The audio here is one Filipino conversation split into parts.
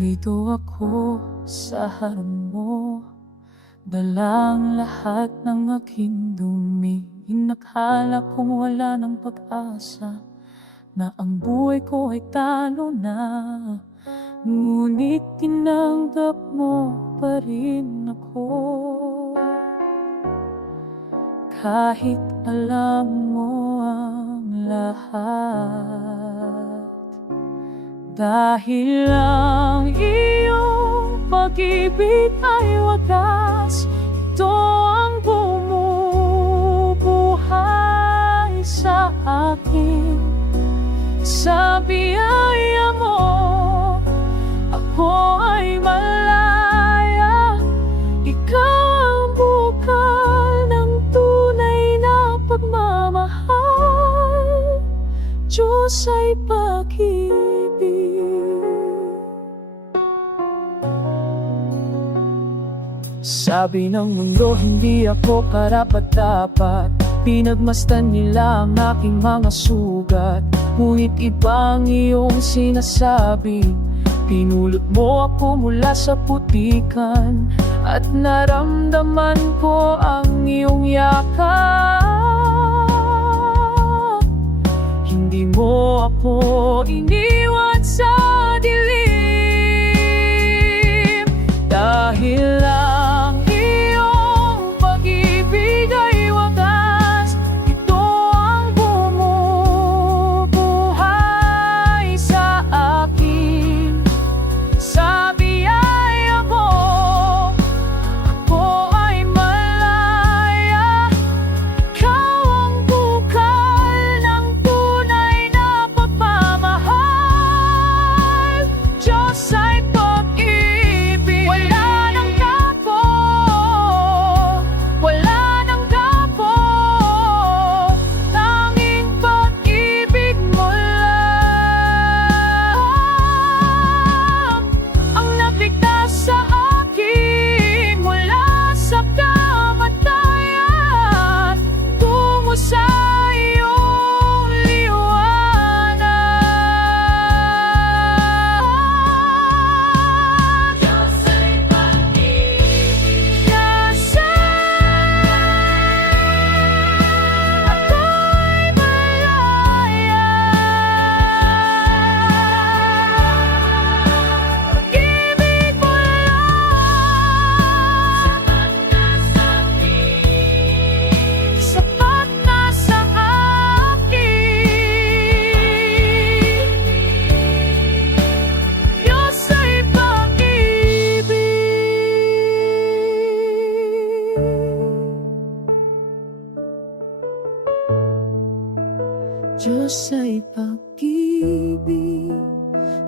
Nandito ako sa harap mo, dalang lahat ng aking dumi. Inakala kong wala ng pag-asa, na ang buhay ko ay talo na. Ngunit tinanggap mo pa rin ako, kahit alam mo ang lahat. Dahil ang iyong pag-ibig ay wagas, ito ang bumubuhay sa akin. Sa biyaya mo, ako ay malaya. Ikaw ang bukal ng tunay na pagmamahal. Diyos ay pag-ibig. Sabi ng mundo hindi ako karapat-dapat, pinagmasdan nila ang aking mga sugat. Ngunit ibang iyong sinasabi, pinulot mo ako mula sa putikan, at naramdaman ko ang iyong yakap. Hindi mo ako iniwan sa dilim, dahil ang iyong pag-ibig ay wagas. Ito ang bumubuhay sa akin. Sa biyaya mo, ako ay malaya. Ikaw ang bukal ng tunay na pagmamahal. Diyos ay pag-ibig. Wala nang gapo, wala nang gapo, tanging pag-ibig mo lang ang nagligtas sa akin mula sa kamatayan, tungo sa iyong liwanag. Diyos ay pag-ibig. Kasi ako'y malaya. Pag-ibig mo lang sapat na sa akin. Diyos ay pag-ibig. Diyos ay pag-ibig,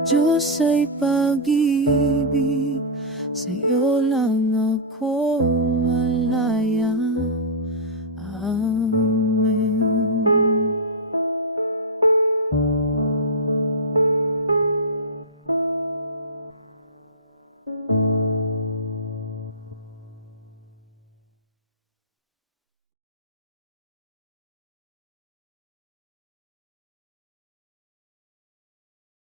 Diyos ay pag-ibig, sa'yo lang ako malaya.